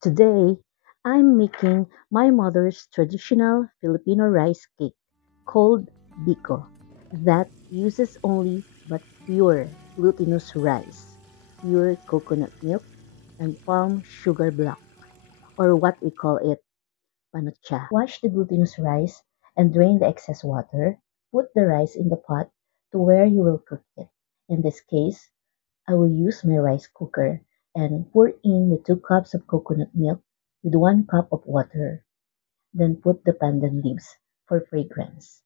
Today, I'm making my mother's traditional Filipino rice cake called biko that uses only but pure glutinous rice, pure coconut milk, and palm sugar block, or what we call it panucha. Wash the glutinous rice and drain the excess water. Put the rice in the pot to where you will cook it. In this case, I will use my rice cooker and pour in the 2 cups of coconut milk with 1 cup of water. Then put the pandan leaves for fragrance.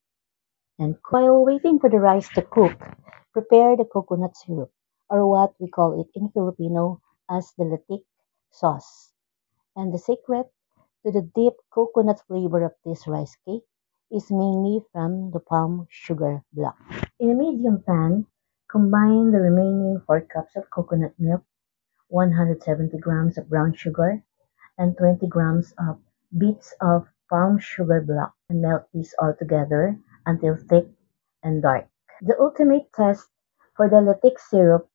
And while waiting for the rice to cook, prepare the coconut syrup, or what we call it in Filipino as the latik sauce. And the secret to the deep coconut flavor of this rice cake is mainly from the palm sugar block. In a medium pan, combine the remaining 4 cups of coconut milk, 170 grams of brown sugar, and 20 grams of bits of palm sugar block, and melt these all together until thick and dark. The ultimate test for the latex syrup,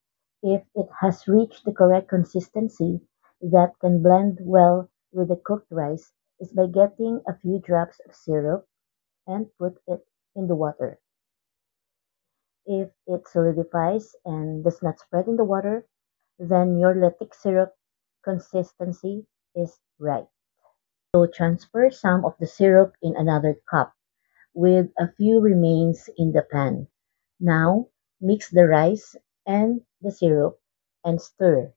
if it has reached the correct consistency that can blend well with the cooked rice, is by getting a few drops of syrup and put it in the water. If it solidifies and does not spread in the water, then your latex syrup consistency is right. So transfer some of the syrup in another cup with a few remains in the pan. Now mix the rice and the syrup and stir,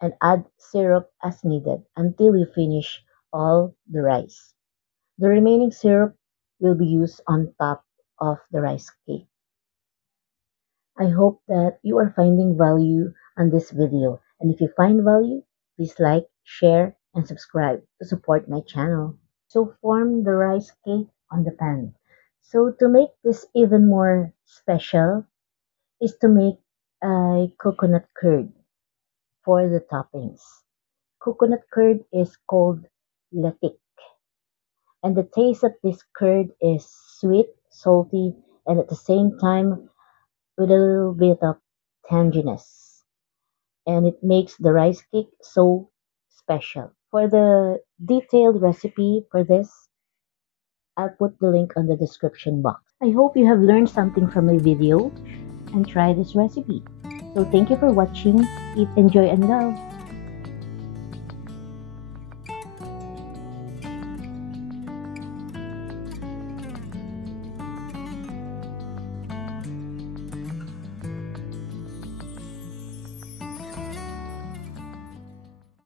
and add syrup as needed until you finish all the rice. The remaining syrup will be used on top of the rice cake. I hope that you are finding value on this video, and if you find value, please like, share, and subscribe to support my channel. So form the rice cake on the pan. So to make this even more special is to make a coconut curd for the toppings. Coconut curd is called latik, and the taste of this curd is sweet, salty, and at the same time with a little bit of tanginess, and it makes the rice cake so special. For the detailed recipe for this, I'll put the link on the description box. I hope you have learned something from my video and try this recipe. So thank you for watching. Eat, enjoy, and love.